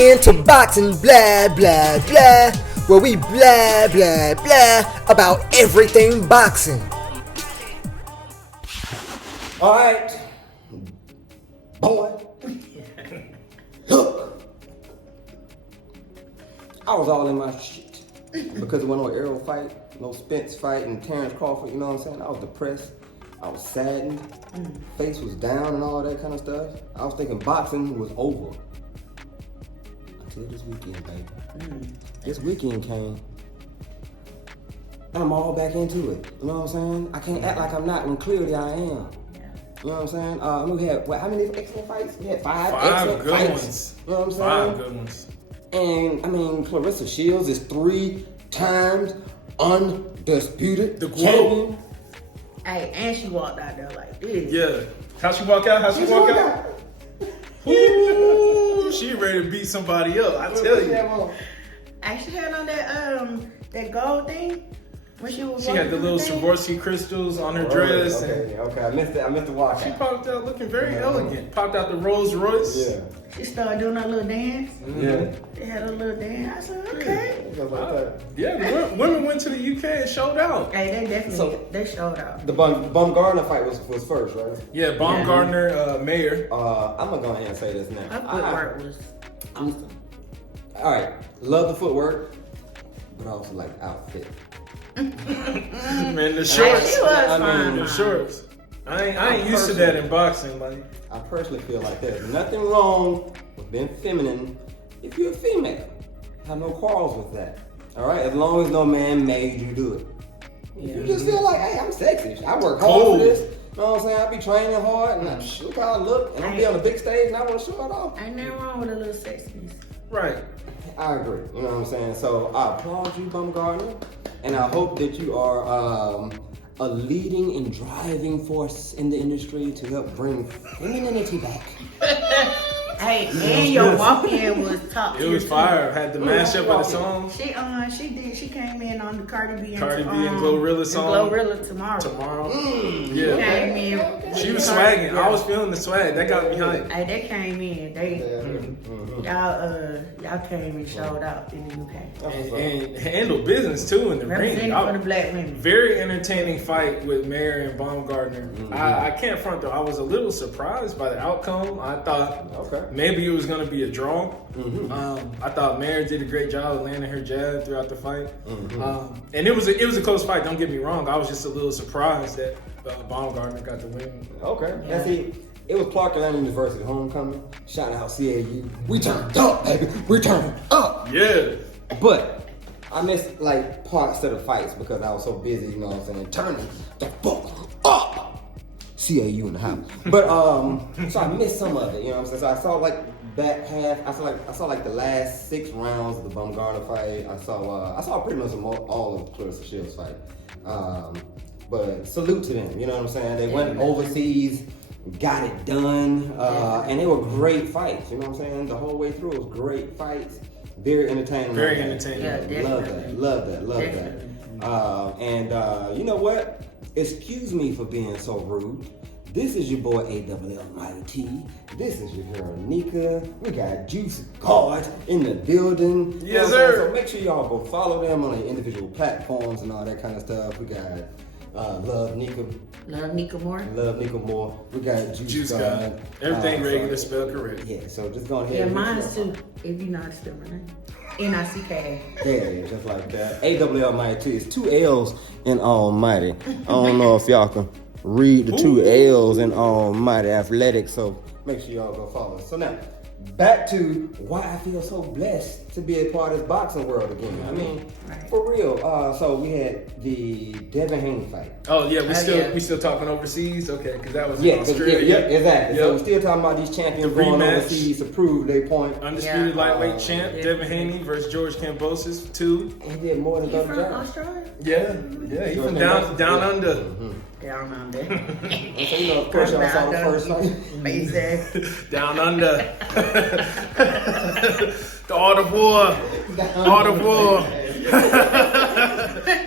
into boxing, blah, blah, blah, where we blah, blah, blah about everything boxing. Alright, boy, look, I was all in my shit because it wasn't no Errol fight, no Spence fight, and Terrence Crawford, you know what I'm saying? I was depressed, I was saddened, face was down and all that kind of stuff. I was thinking boxing was over. Until this weekend, baby. This weekend came. I'm all back into it. You know what I'm saying? I can't act like I'm not when clearly I am. You know what I'm saying? We had, how many excellent fights? We had five excellent good fights. Ones. You know what I'm saying? 5 good ones. And, I mean, Clarissa Shields is 3 times undisputed The globe. champion. Hey, and she walked out there like this. Yeah. How she walk out? She's walked out. Ooh, she ready to beat somebody up, I tell you. Hey, she had on that gold thing when she was. She had the little thing. Swarovski crystals on her dress. Okay. I missed the walk. She popped out looking very elegant. Popped out the Rolls Royce. Yeah. She started doing her little dance. Yeah. They had a little dance. I said, okay. Yeah, women went to the UK and showed out. Hey, they definitely they showed out. The Baumgardner fight was first, right? Yeah, Baumgardner, Mayer. I'm gonna go ahead and say this now. Her footwork was. All right, love the footwork, but I also like the outfit. Man, the shorts. She was fine. The shorts. I ain't used to that in boxing, like. I personally feel like there's nothing wrong with being feminine if you're a female. I have no quarrels with that. All right, as long as no man made you do it. If you just feel like, hey, I'm sexy. I work hard for this. You know what I'm saying? I be training hard, and look how I look, and I be on the big stage, and I want to show it off. Ain't nothing wrong with a little sexiness. Right. I agree. You know what I'm saying? So I applaud you, Baumgardner, and I hope that you are a leading and driving force in the industry to help bring femininity back. Hey, and your walk-in was top It tier, was too. fire. Had the mashup of the songs. She came in on the Cardi B and Glorilla song. Glorilla tomorrow. Yeah. Came in. She was swagging. I was feeling the swag. That got me hyped. Hey, they came in. Y'all came and showed out in the UK. And handled business too in the ring. Representing for the black women. Very entertaining fight with Mayer and Baumgardner. I can't front though. I was a little surprised by the outcome. I thought maybe it was going to be a draw. I thought Mayer did a great job of landing her jab throughout the fight. And it was a close fight. Don't get me wrong. I was just a little surprised that Baumgardner got the win. Okay. And see, it was Clark Atlanta University homecoming. Shout out CAU. We turned up, baby. We turned up. Yeah. But I missed like parts of the fights because I was so busy, you know what I'm saying, turning the fuck up. CAU in the house. But so I missed some of it, you know what I'm saying? So I saw like back half, I saw like the last 6 rounds of the Baumgardner fight. I saw pretty much all of the Clarissa Shields fight. But salute to them, you know what I'm saying? They went overseas, got it done, and they were great fights, you know what I'm saying? The whole way through, it was great fights, very entertaining. Very entertaining. Yeah, Love that. And you know what? Excuse me for being so rude. This is your boy AWL Mighty T. This is your girl Nika. We got Juice God in the building. Yes, sir. So make sure y'all go follow them on their individual platforms and all that kind of stuff. We got Love Nika. Love Nika Moore. We got Juice God. Everything regular, spelled correct. Yeah, so just go ahead. Yeah, and mine's too, if you know how to spell my name. Nicka. Yeah, just like that. AWL Mighty T. It's 2 L's in Almighty. I don't know if y'all can read the 2 L's in Almighty Athletics, so make sure y'all go follow us. So now, back to why I feel so blessed to be a part of this boxing world again. I mean, for real. So we had the Devin Haney fight. Oh yeah, we still talking overseas? Okay, because that was in Australia. Yeah, exactly. Yep. So we're still talking about these champions going overseas to prove their point. Undisputed lightweight champ, Devin Haney versus George Kambosos, 2. He did more than You from Jones. Australia? Yeah, he from down under. Down under. So you know, of course, y'all saw the first fight. Basic. Down under. The art of war.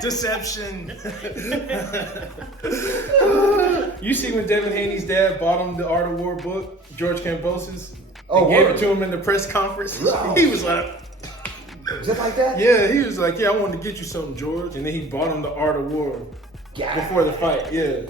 Deception. You see when Devin Haney's dad bought him the Art of War book, George Kambosos? Oh, They gave word. it to him in the press conference. Oh. He was like, Just like that? yeah, he was like, yeah, I wanted to get you something, George. And then he bought him the Art of War before the fight. Yeah.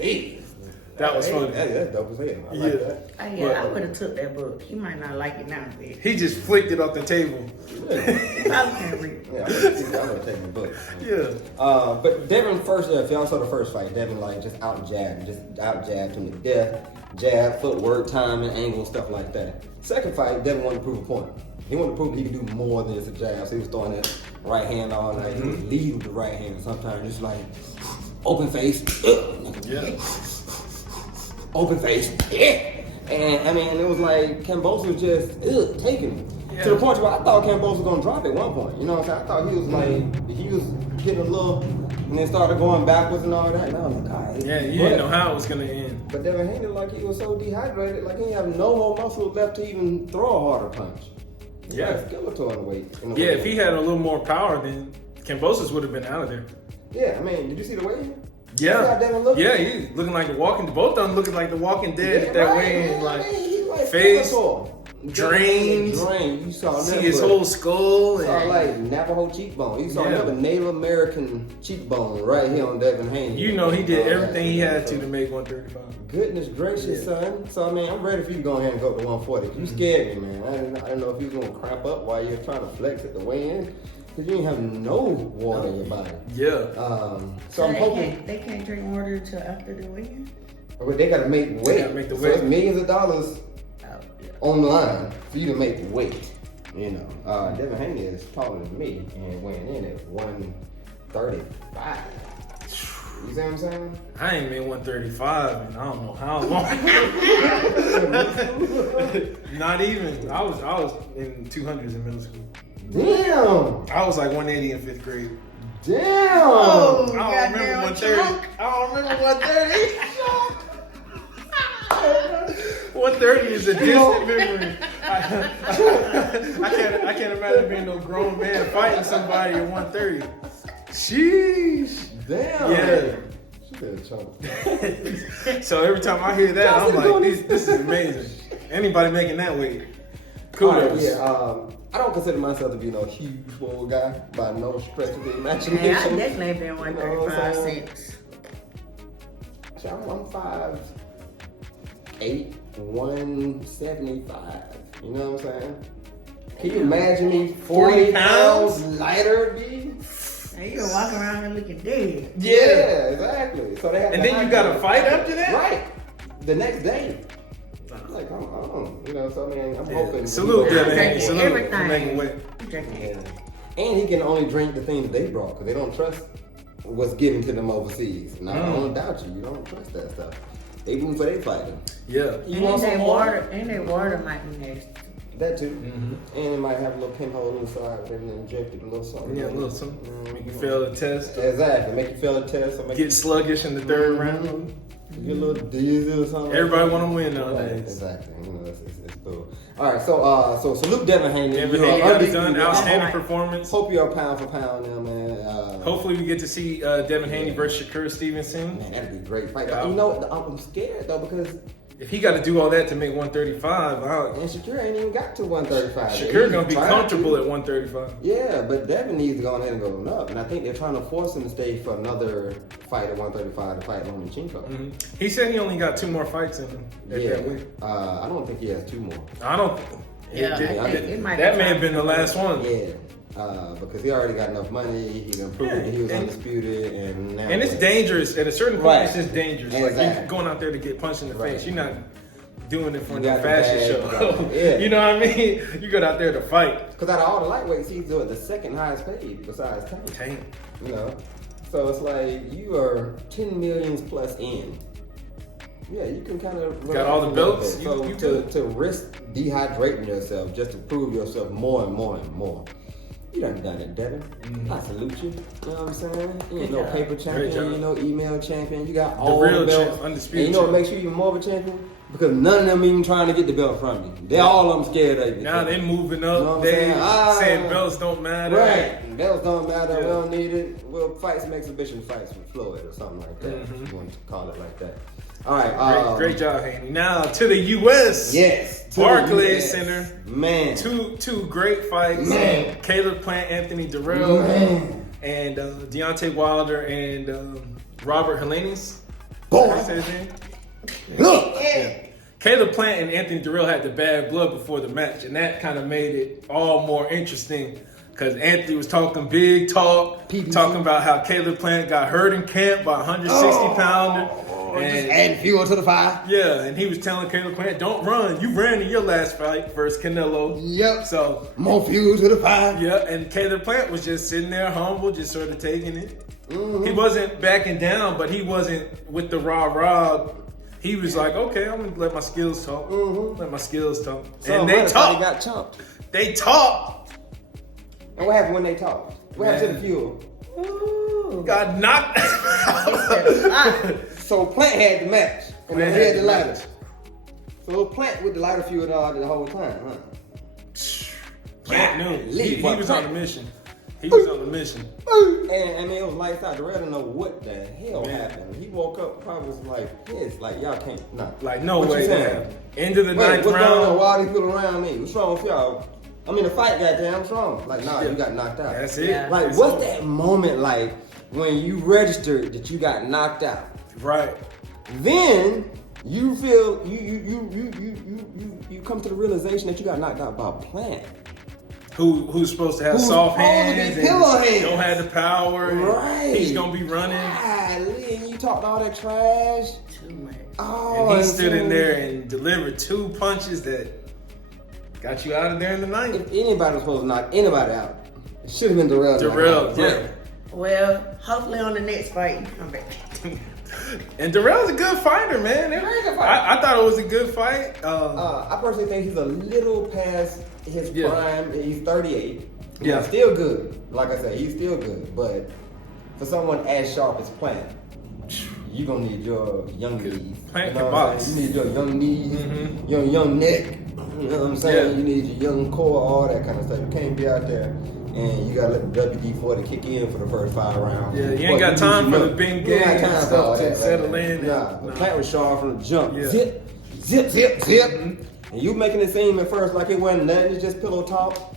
That was funny. That's dope as hell. I like that. I would have took that book. He might not like it now, but He just flicked it off the table. he probably can't read it. Yeah, I would have taken the book. Yeah. But Devin first, if y'all saw the first fight, Devin like just out jabbed him to death. Jab, footwork, timing, angle, stuff like that. Second fight, Devin wanted to prove a point. He wanted to prove that he could do more than just a jab. So he was throwing that right hand all night. He was leading with the right hand. Sometimes just like open face. Yeah. Open face. And I mean, it was like Kambosos was just taking him. Yeah. To the point where I thought Kambosos was gonna drop at one point. You know what I'm saying? I thought he was like, he was getting a little, and then started going backwards and all that. And I was like, all right. Yeah, you didn't know how it was going to end. But Devin Haney, like he was so dehydrated, like he didn't have no more muscle left to even throw a harder punch. Yeah. Like Skeletor weight. Yeah, if he had a little more power, then Kambosos would have been out of there. Yeah, I mean, did you see the weigh-in? See Yeah. how Devin looked? Yeah, he's looking like the Walking, both of them looking like the Walking Dead Yeah, at that right, weigh-in. man. Like, I mean, he like face Skeletor. drained. You saw see that, his but whole skull. You saw And, like Navajo cheekbone. You saw Yeah. another Native American cheekbone right here on Devin Haney. you know, he did everything he had to make 135. Goodness gracious, son. So, I mean, I'm ready for you to go ahead and go up to 140. You scared me, man. I didn't know if you was going to cramp up while you're trying to flex at the weigh-in. Because you didn't have no water in your body. Yeah. So I'm hoping. They can't drink water until after the weekend. But they got to make weight. gotta make the So weight. it's millions of dollars Oh, yeah. on the line for you to make weight. You know, Devin Haney is taller than me and weighing in at 135. You see what I'm saying? I ain't made 135 and I don't know how long. Not even. I was in 200s in middle school. Damn! I was like 180 in 5th grade. Damn! Oh, I don't remember 130. I don't remember 130. 130 is a distant memory. I can't imagine being no grown man fighting somebody at 130. Sheesh. Damn! Yeah. She said chunk. So every time I hear that, I'm like, this is amazing. Anybody making that weight? Kudos. I don't consider myself to be no huge swole guy by no stretch of the Man, imagination. I definitely been 135 since. I'm 5'8", 175. You know what I'm saying? Can you imagine me 40 pounds lighter, B? Now you gonna walk around and looking dead. Yeah, exactly. So they have And to then you got to fight after that? right the next day. Like, I'm you know, so I mean, I'm hoping. Salute, Yeah. Devin Haney. Taking Salute for everything. making weight. You drinking it. And he can only drink the things they brought because they don't trust what's given to them overseas. And I don't doubt you. You don't trust that stuff. They room for their fighting. Yeah. You want And some they more? water might be next. That too. And it might have a little pinhole inside and then injected a little something. Yeah, a little something. Make you fail the test. Exactly. Make you fail a test or make Get sluggish in the third round. you get a little dizzy or something. Everybody want to win Right, nowadays. exactly. You know, it's cool. All right, so salute Devin Haney. Devin You are Haney got it undisputed. done. Outstanding performance. Hope you're pound for pound now, man. Hopefully we get to see Devin Haney versus Shakur Stevenson. Man, that'd be a great fight. Yeah. You know, I'm scared though because If he got to do all that to make 135, and Shakur ain't even got to 135. Shakur gonna be He tried comfortable to. at 135. Yeah, but Devin needs to go ahead and go up, and I think they're trying to force him to stay for another fight at 135 to fight Lomachenko. He said he only got 2 more fights in him at Yeah, that weight. I don't think he has 2 more. I don't. Yeah, it- I think it might that be may have time been the for last one. Yeah, because he already got enough money. He done proved that he was and- undisputed, and now And it's dangerous. At a certain point, Right. it's just dangerous. Like Exactly. you're going out there to get punched in the Right. face. You're not doing it for You no got the fashion bag, show. right. Yeah. You know what I mean? You got out there to fight. Because out of all the lightweights, he's the second highest paid besides Tank. Tank. You know, so it's like you are 10 millions plus in. Yeah, you can kind of Got all the belts? So You to good. to risk dehydrating yourself just to prove yourself more and more and more. You done it, Devin. I salute you. You know what I'm saying? You ain't no Yeah. paper Great champion, job. you no email champion. You got all real the belts. champ, undisputed And you know what champ. makes you even more of a champion? Because none of them even trying to get the belt from you. They all of them scared of you. Now they moving You know what up. I'm They saying? saying belts don't matter. Right. Belts don't matter. We Yeah. don't need it. We'll fight some exhibition fights with Floyd or something like that. If you want to call it like that. All right. Great job, Haney. Now to the U.S. Yes. Barclays Center. Man. Two great fights. Man. Caleb Plant, Anthony Durrell, Man. and Deontay Wilder and Robert Helenius. Boy. Say his name? Look. Yeah. Caleb Plant and Anthony Durrell had the bad blood before the match, and that kind of made it all more interesting because Anthony was talking big talk, talking about how Caleb Plant got hurt in camp by 160-pounder. Just adding fuel to the fire. Yeah, and he was telling Caleb Plant, don't run. You ran in your last fight versus Canelo. Yep. So more fuel to the fire. Yeah, and Caleb Plant was just sitting there humble, just sort of taking it. Mm-hmm. He wasn't backing down, but he wasn't with the rah-rah. He was like, okay, I'm going to let my skills talk. Mm-hmm. Let my skills talk. So and they talked. They got chumped. They talked. And what happened when they talked? What happened to the fuel? Ooh. Got knocked out. So Plant had the match, and then he had the lighter. So Plant with the lighter fuel the whole time, huh? Plant knew. He was on a mission. He was on a mission. And I mean, it was lights out. The rest didn't know what the hell happened. He woke up, probably was like pissed, like y'all can't, nah. Like, no What way you that saying? happened. End of the ninth what's going on? round. Why all these people around me? What's wrong with y'all? I mean, the fight got damn what's wrong? Like, nah, you got knocked out. That's it. Yeah. Like, That's what's over. that moment like when you registered that you got knocked out? Right. Then you feel you come to the realization that you got knocked out by a Plant. Who's supposed to have Who's soft supposed to be hands pillow and hands. don't have the power. and Right. He's gonna be running. Golly, and you talked all that trash. Too much. Oh, And he stood in there and delivered 2 punches that got you out of there in the ninth. If anybody was supposed to knock anybody out, it should have been Durrell. Durrell, yeah. Well, hopefully on the next fight you come back. And Durrell's a good fighter, man. Very good fighter. I thought it was a good fight. I personally think he's a little past his prime. He's 38. Yeah. He's still good. Like I said, he's still good. But for someone as sharp as Plant, you're going to need your young knees. Plant You know can what I'm box. saying? You need your young knees, your young neck. You know what I'm saying? Yeah. You need your young core, all that kind of stuff. You can't be out there and you got to let the WD-40 kick in for the first 5 rounds. Yeah, you ain't got time for the bing You ain't got gang time and for all stuff to that, settle man. in. Nah, the Plant was sharp from the jump. Yeah. Zip, zip, zip, zip. And you making it seem at first like it wasn't nothing, it's just pillow talk.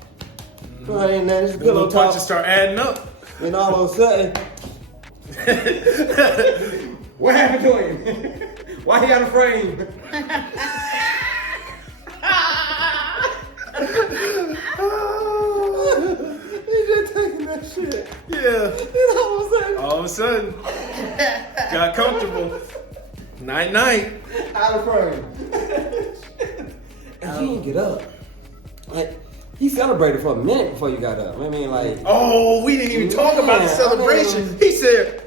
No, it ain't nothing, it's just The pillow little talk. punches start adding up. And all of a sudden, what happened to him? Why he out of frame? He's just taking that shit. Yeah. And all of a sudden, All of a sudden, got comfortable. Night. out of frame. And he didn't get up. Like, he celebrated for a minute before you got up. I mean, like, Oh, we didn't even talk about the Man, celebration. I mean- He said,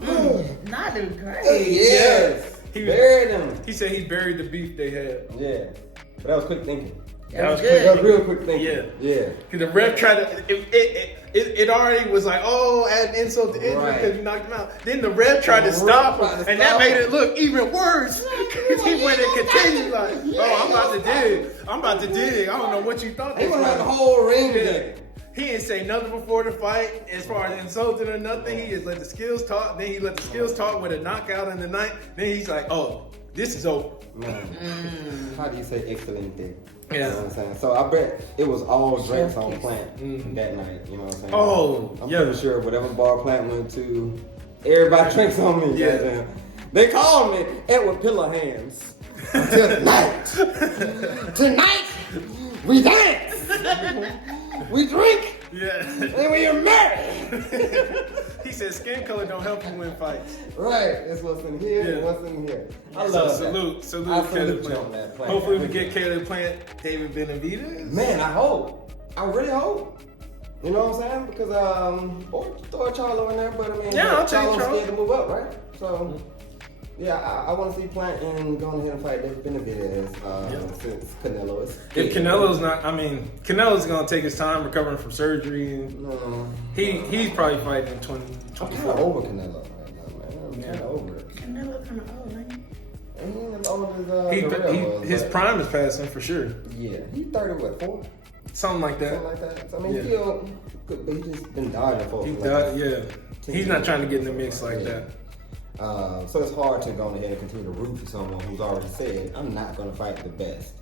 Not do great. yes. He- Buried him. he said he buried the beef they had. Yeah. But that was quick thinking. That was quick. good. That was real quick thinking. Yeah. Yeah. Cause the ref tried to, it already was like, oh, add insult to injury Right. because you knocked him out. Then the ref tried to The stop ref him, tried to and that stop made him. it look even worse. Cause he went and continued like, oh, I'm about to dig. I'm about to dig. I don't know what you thought. He they want to have the tried. whole ring Yeah. together. He didn't say nothing before the fight as far as insulting or nothing. He just let the skills talk. Then he let the skills talk with a knockout in the ninth. Then he's like, oh, this is over. Man. How do you say excellent thing? Yeah. You know what I'm saying? So I bet it was all drinks on Plant that night. You know what I'm saying? Oh, I'm yeah. pretty sure whatever bar Plant went to, everybody drinks on me. Yeah. Goddamn. They called me Edward Pillow Hands. Tonight. Tonight, we dance. We drink. Yeah. And we are married. He said skin color don't help you win fights. Right. That's what's in here and Yeah. what's in here. I So love that. salute I Caleb salute you Plant. on that, Plant. Hopefully we get Caleb Plant, David Benavidez. Man, I hope. I really hope. You know what I'm saying? Because or throw a Charlo in there, but I mean, Yeah, I'll take Charlo's Charlo. scared to move up, right? So, yeah, I want to see Plant and going ahead and fight David Benavidez since Canelo is. If Canelo's not, I mean, Canelo's gonna take his time recovering from surgery, and No, he's probably fighting in I'm kind of 2024. over Canelo right now, man. I'm kind of over it. Canelo kind of old, ain't he? And he ain't as old as Durrell was, His but- prime is passing for sure. Yeah, he's 4? Something like that. Something like that. So, I mean, Yeah. still, but he just been dodging for He like died, yeah. 10 He's not years. trying to get in the mix like Yeah. that. So it's hard to go ahead and continue to root for someone who's already said, I'm not going to fight the best.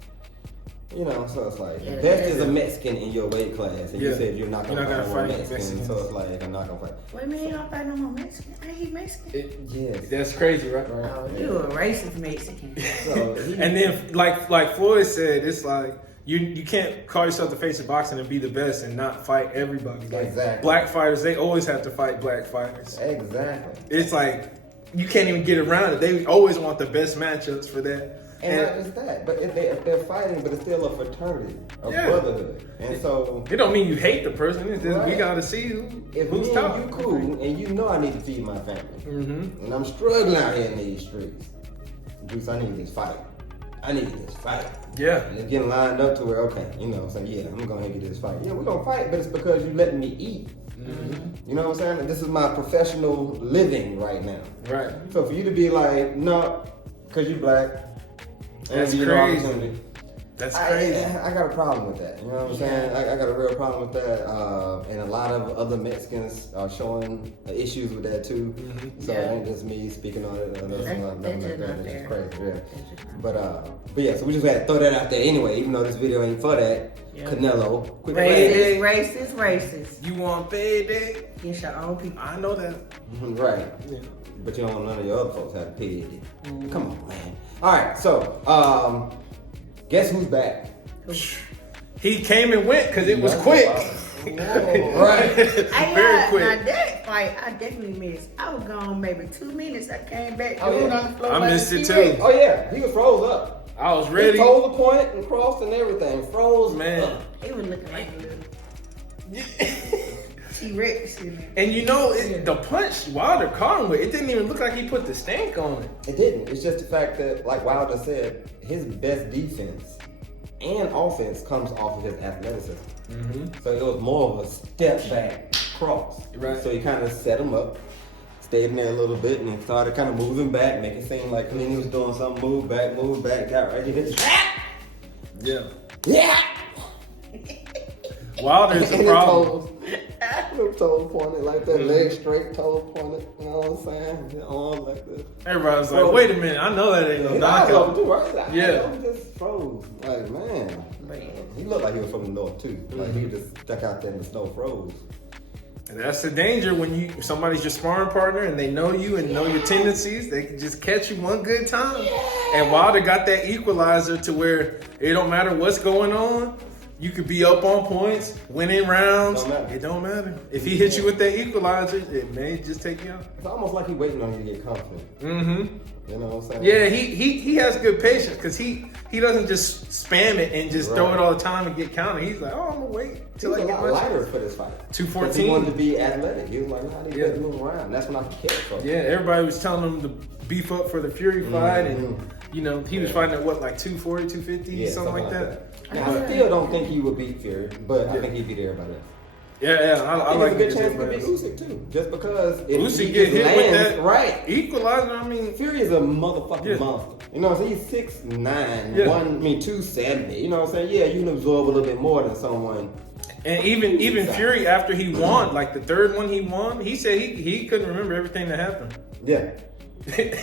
You know, so it's like, the best is a Mexican in your weight class. And you said you're not going to fight a Mexican. So it's like, I'm not going to fight. Wait a minute, you don't fight no more Mexican? Ain't he Mexican? Yes. That's crazy, right? Oh, you a racist Mexican. So and then, like Floyd said, it's like, you can't call yourself the face of boxing and be the best and not fight everybody. Like, exactly. Black fighters, they always have to fight black fighters. Exactly. It's like, you can't even get around it. They always want the best matchups for that. And not just that, but if they're fighting, but it's still a fraternity, a brotherhood. And so it don't mean you hate the person. It's just we gotta see if who's top. You cool, and you know I need to feed my family, and I'm struggling out here in these streets. Juice, I need this fight. Yeah. And it's getting lined up to where, okay, you know, saying, yeah, I'm going to get this fight. Yeah, we're going to fight, but it's because you're letting me eat. You know what I'm saying? This is my professional living right now. Right. So for you to be like, no, because you black. That's crazy. That's crazy. I got a problem with that. You know what I'm saying? I got a real problem with that. And a lot of other Mexicans are showing issues with that too. So it ain't just me speaking on it. Or nothing like that. It's just crazy. Yeah. But yeah, so we just had to throw that out there anyway, even though this video ain't for that. Canelo. Racist. You want payday? Get your own people. I know that. Right. Yeah. But you don't want none of your other folks have to pay it. Come on, man. All right, so guess who's back? He came and went because it was quick. Right. Very quick. Now that fight, I definitely missed. I was gone maybe 2 minutes. I came back. Oh, yeah. On the floor I missed it too. Oh yeah, he was froze up. I was ready. He told the point and crossed and everything. Froze man. He was looking like a little T-Rex. And you know, the punch Wilder caught him with, it didn't even look like he put the stank on it. It didn't. It's just the fact that, like Wilder said, his best defense and offense comes off of his athleticism. So it was more of a step back cross. Right. So he kind of set him up, stayed in there a little bit, and then started kind of moving back, making it seem like Clean was doing something, move back, got right here. Yeah. Wilder's the problem. Toe pointed like that, leg straight, toe pointed, you know what I'm saying? The arm like this. Everybody was like, wait a minute, I know that ain't no knockout. He just froze. Like, man. He looked like he was from the north too. Like he just stuck out there in the snow, froze. And that's the danger when somebody's your sparring partner and they know you and know your tendencies. They can just catch you one good time. And Wilder got that equalizer to where it don't matter what's going on. You could be up on points, winning rounds. It don't matter. If he hits you with that equalizer, it may just take you out. It's almost like he's waiting on you to get confident. You know what I'm saying? Yeah, he has good patience because he doesn't just spam it and just throw it all the time and get counted. He's like, I'm gonna wait till I get my lighter for this fight. 214. He wanted to be athletic. He was like, nah, he better move around. That's when I could catch him. Yeah, everybody was telling him to beef up for the Fury fight, and you know he was fighting at what, like 240, 250, something like that. Now, I still don't think he would beat Fury, but I think he'd beat everybody else. I like a good chance to beat Usyk too, just because if Usyk get hit with that equalizer. I mean, Fury is a motherfucking monster. You know what I'm saying? He's 6'9", 270. You know what I'm saying? Yeah, you can absorb a little bit more than someone. And even Fury, after he won, like the third one he won, he said he couldn't remember everything that happened. Yeah.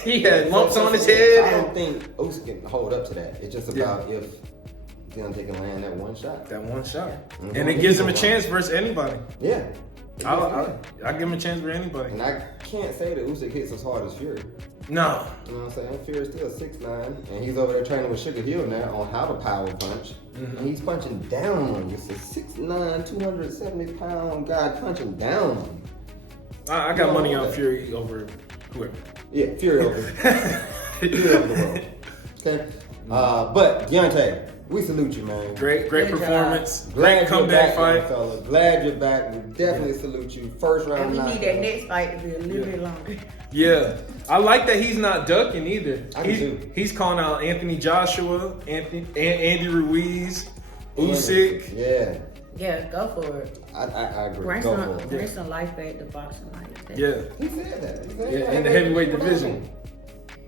He had lumps on his head. I don't think Usyk can hold up to that. It's just about if Deontay can land that one shot. And it gives him a chance versus anybody. Yeah. I give him a chance for anybody. And I can't say that Usyk hits as hard as Fury. No. You know what I'm saying? Fury's still 6'9", and he's over there training with Sugar Hill now on how to power punch. And he's punching down on you. It's a 6'9", 270-pound guy punching down on you. I got money on Fury over whoever. Yeah, Fury over the world. Okay? But Deontay, we salute you, man. Great performance. Great comeback fight. Fella. Glad you're back. We definitely salute you. First round. And we need that next fight to be a little bit longer. Yeah. I like that he's not ducking either. He's calling out Anthony Joshua, Andy Ruiz, Usyk. Yeah, go for it. I agree. Bring some life back to boxing like that. Yeah. He said that. In the heavyweight division.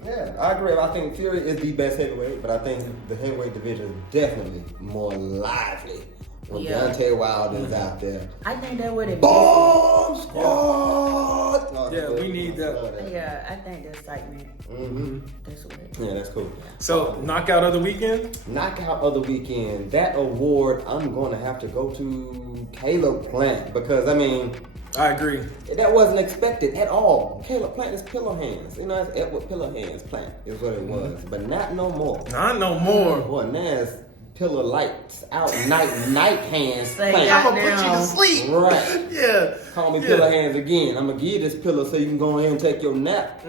Yeah, I agree. I think Fury is the best heavyweight, but I think the heavyweight division is definitely more lively when Yeah. Deontay Wilder is out there. I think that would have Bomb Squad! Oh, Yeah, we need that. Yeah, I think the excitement. Mm-hmm. That's what it is. Yeah, that's cool. So, knockout of the weekend? Knockout of the weekend. That award, I'm going to have to go to Caleb Plant because, I mean, I agree. that wasn't expected at all. Caleb Plant is pillow hands. You know, it's Edward Pillow Hands Plant is what it was. But not no more. Not no more. Boy, now it's pillow lights out night hands Say Plant. that. I'm gonna put you to sleep. Right. Yeah. Call me pillow hands again. I'm gonna give you this pillow so you can go ahead and take your nap.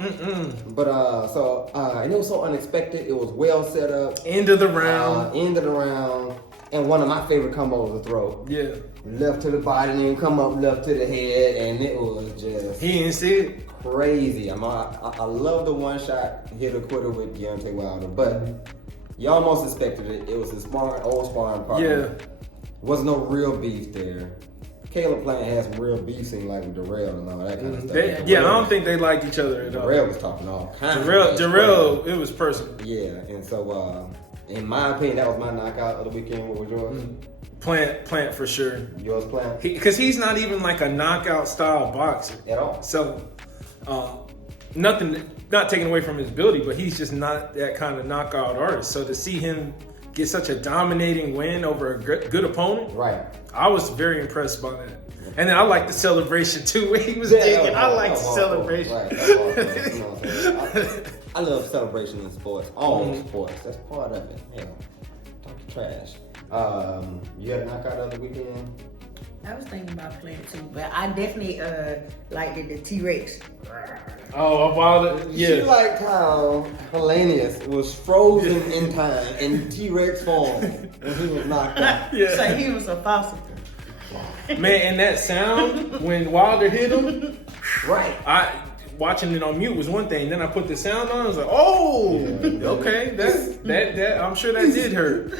But and it was so unexpected. It was well set up. End of the round. End of the round. And one of my favorite combos to throw. Yeah. Left to the body and then come up left to the head, and it was just He didn't see it. crazy. I love the one shot hit or quitter with Deontay Wilder, but you almost expected it. It was his old sparring partner. Yeah. Wasn't no real beef there. Caleb Plant has some real beef, seemed like with Darrell and all that kind of stuff. I don't think they liked each other at all. Darrell was talking all kinds. Darrell, it was personal. Yeah, and so in my opinion, that was my knockout of the weekend. What was yours? Plant for sure. Yours, Plant? Because he's not even like a knockout style boxer At all. So, nothing, not taking away from his ability, but he's just not that kind of knockout artist. So to see him get such a dominating win over a good opponent, Right. I was very impressed by that. And then I like the celebration too. When he was digging, I like the celebration. Right. That's awesome. You know what I'm saying? I love celebration in sports. All sports. That's part of it. Yeah. Talk trash. You had a knockout of the weekend? I was thinking about playing too, but I definitely liked the T-Rex. Oh, Wilder, yeah. She liked how Hellenius was frozen in time in T-Rex form when he was knocked out. Yeah. So he was a fossil. Man, and that sound when Wilder hit him, Right. Watching it on mute was one thing. Then I put the sound on. I was like, "Oh, okay, that. I'm sure that did hurt."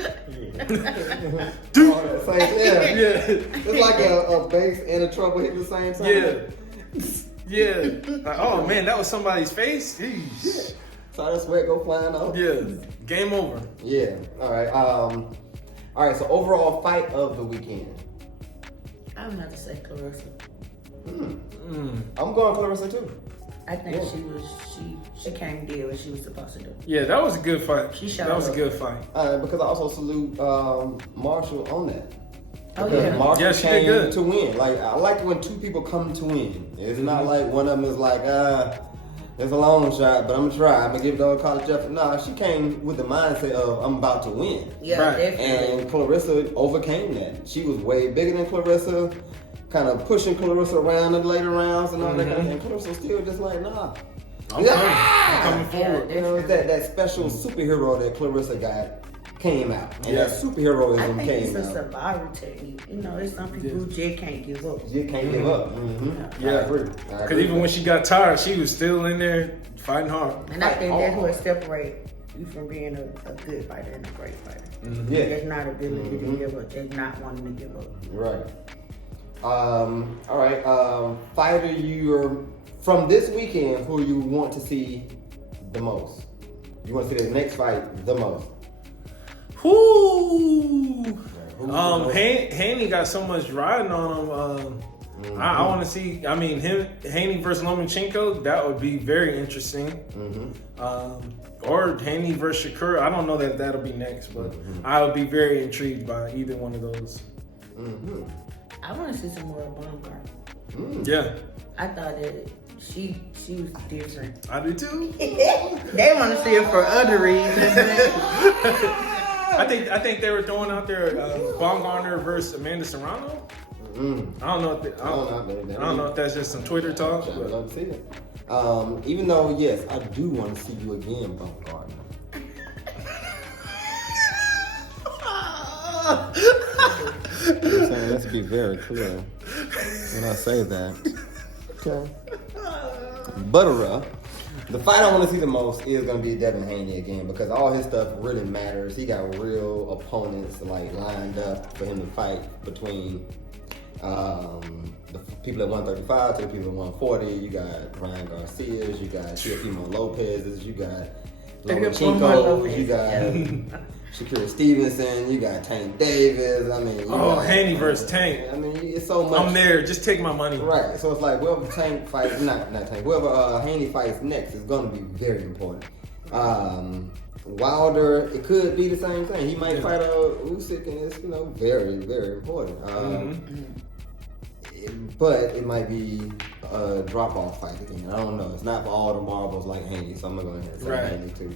It's like a bass and a treble hitting the same time. Yeah. Like, oh man, that was somebody's face. Jeez. Saw the sweat go flying off. Yeah, game over. Yeah. All right. All right. So overall fight of the weekend. I'm gonna have to say Clarissa. I'm going Clarissa too. I think she came and did what she was supposed to do. Yeah, that was a good fight. That was a good fight. Because I also salute Marshall on that. Oh, Because yeah. Marshall She did came good. to win. Like I like when two people come to win. It's not like one of them is like, it's a long shot, but I'm gonna try. I'm gonna give it to college effort. Nah, she came with the mindset of I'm about to win. Yeah, Right. definitely. And Clarissa overcame that. She was way bigger than Clarissa, kind of pushing Clarissa around in the later rounds and all that kind of thing. And Clarissa still just like, nah. I'm coming forward. You know, that special superhero that Clarissa got came out. And that I superheroism think it's came a out. survival technique. You know, there's some people who just can't give up. You can't give up. Yeah. I agree. Because even when she got tired, she was still in there fighting hard. And I think that's what separates you from being a good fighter and a great fighter. Yeah. There's not ability to give up, just not wanting to give up. Right. All right. Fighter you're from this weekend who you want to see the most. You want to see the next fight the most. Whoo! Haney got so much riding on him. I want to see. I mean, Haney versus Lomachenko. That would be very interesting. Or Haney versus Shakur. I don't know that that'll be next, but I would be very intrigued by either one of those. I want to see some more of Baumgart. Yeah, I thought that she was different. I do too. They want to see it for other reasons. I think they were throwing out there Baumgartner versus Amanda Serrano. I don't know. I don't know if that's just some Twitter talk. I'd love to see it. Even though, yes, I do want to see you again, Baumgartner. Let's be very clear when I say that. Okay. But the fight I want to see the most is going to be Devin Haney again because all his stuff really matters. He got real opponents like lined up for him to fight between the people at 135 to the people at 140. You got Ryan Garcias, you got Teofimo Lopez's, you got Lomachenko, you got Shakira Stevenson, you got Tank Davis. I mean, Haney versus Tank. I mean, it's so much. I'm there. Just take my money. Right. So it's like whoever Tank fights, not Tank. Whoever Haney fights next is going to be very important. Wilder, it could be the same thing. He might fight Usyk, and it's very, very important. But it might be a drop-off fight again. I don't know. It's not for all the marbles like Haney, so I'm gonna go ahead and say Haney too.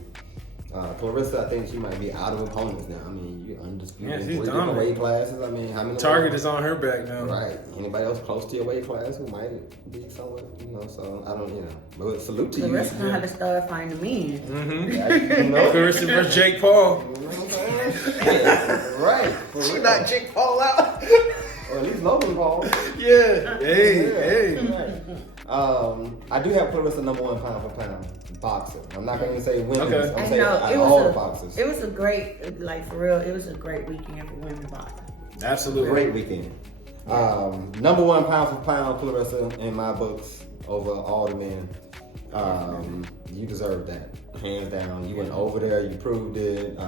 Clarissa, I think she might be out of opponents now. I mean, you're undisputed in 3 different weight classes. I mean, how many target is on her back now? Right. Anybody else close to your weight class who might be somewhat, so I don't, But salute to you. Clarissa know how to start finding men. Mm-hmm. Clarissa versus Jake Paul. Right. She knocked Jake Paul out. Or at least Logan Paul. Yeah. Hey. Right. I do have Clarissa number 1 pound for pound boxer. I'm not going to say women. Okay. I'm saying all the boxers. It was a great, for real, it was a great weekend for women boxing. Absolutely. Great weekend. Number 1 pound for pound, Clarissa, in my books, over all the men. You deserve that, hands down. You went over there, you proved it.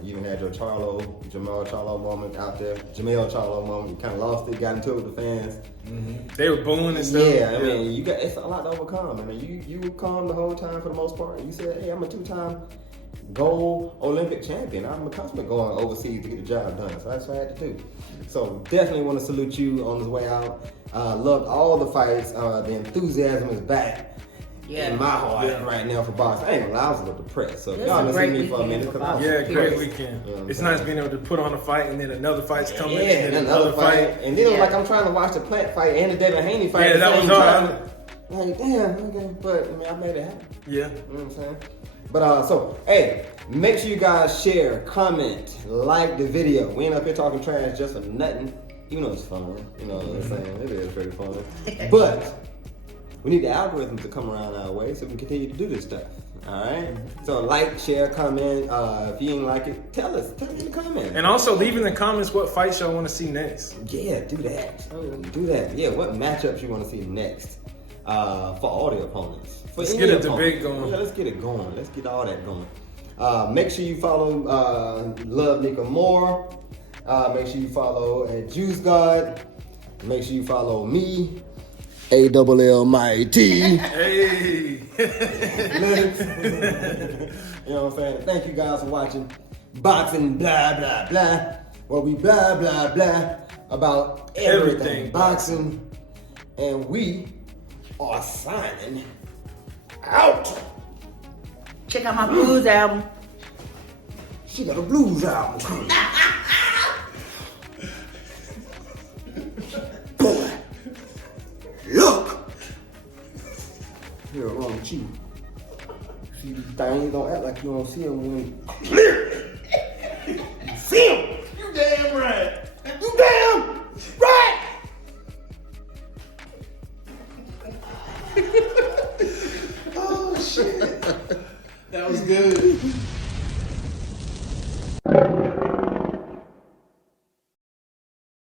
You even had your Jamel Charlo moment out there. Jamel Charlo moment. You kind of lost it, got into it with the fans. Mm-hmm. They were booing and stuff. Yeah, I mean, it's a lot to overcome. I mean, you were calm the whole time for the most part. You said, "Hey, I'm a 2-time gold Olympic champion. I'm accustomed to going overseas to get the job done." So that's what I had to do. So definitely want to salute you on this way out. Loved all the fights. The enthusiasm is back. In my heart right now for boxing. I ain't gonna lie, I was a little depressed. So y'all listen to me for a minute. Great weekend. It's nice being able to put on a fight and then another fight's coming and then another fight. And then it was like I'm trying to watch the Plant fight and the David Haney fight. Yeah, that was hard. Like, damn, okay. But I mean, I made it happen. Yeah. You know what I'm saying? But so, hey, make sure you guys share, comment, like the video. We ain't up here talking trash just for nothing. You know it's fun. You know what I'm saying? It is pretty fun. But we need the algorithm to come around our way so we can continue to do this stuff. All right? So like, share, comment. If you ain't like it, tell us in the comments. And also leave in the comments what fights y'all want to see next. Yeah, do that. Do that. Yeah, what matchups you want to see next for all the opponents. Let's get a debate going. Yeah, let's get it going. Let's get all that going. Make sure you follow Love Nika Moore. Make sure you follow at Juice God. Make sure you follow me. ALL Mighty. Hey. You know what I'm saying? Thank you guys for watching Boxing Blah Blah Blah, where we blah blah blah about everything boxing, and we are signing out. Check out my blues album. She got a blues album coming. Boy, look. Here, wrong with you. See these things, don't act like you don't see them when